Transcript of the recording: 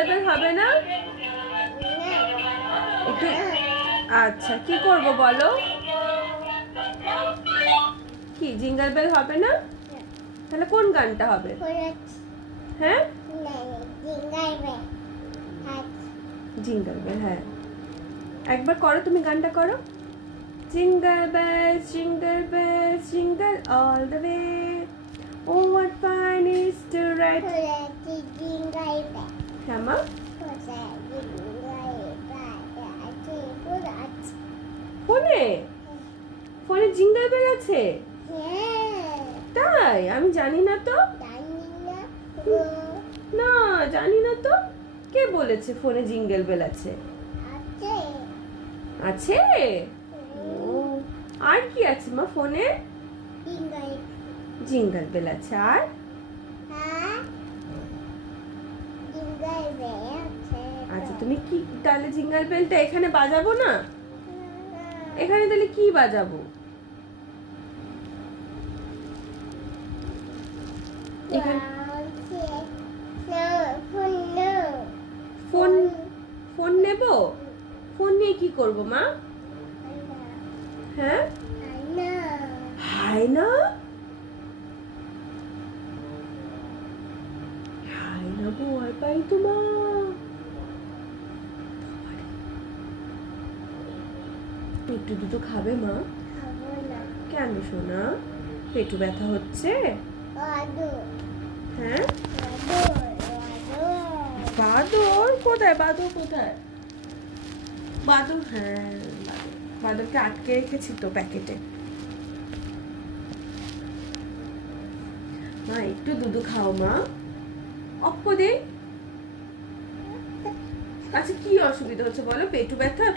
Jingle bell হবে না? একটু আচ্ছা কি করব বলো? কি জিঙ্গল বেল হবে না? তাহলে কোন গানটা হবে? হ্যাঁ জিঙ্গল বেল, হ্যাঁ একবার করো, তুমি গানটা করো। Jingle bells jingle bells jingle all the way, oh what fun is to ride. হ্যাঁ মা, ফোনে ফোনে জিঙ্গল বেল আছে? তাই আমি জানি না তো। না জানি না তো, কে বলেছে ফোনে জিঙ্গল বেল আছে? আছে? ও আর কি আছে মা ফোনে? জিঙ্গল বেল আছে, আর আচ্ছা তুমি কি তাহলে জিঙ্গল বেলটা এখানে বাজাবো না? এখানে তাহলে কি বাজাবো? ফোন ফোন নেব? ফোন নিয়ে কি করব মা? হ্যাঁ হাই না, হাই না ভয় পাই তো মা। একটু দুটো খাবে মা? কেন সোনা, পেটু ব্যথা হচ্ছে? হ্যাঁ বাদর কোথায়? বাদর কোথায়? বাদর, হ্যাঁ বাদরকে আটকে রেখেছি তো প্যাকেটে। মা একটু দুধু খাও মা, অপ্প দে। আচ্ছা কি অসুবিধা হচ্ছে বলো? পেটু ব্যথা?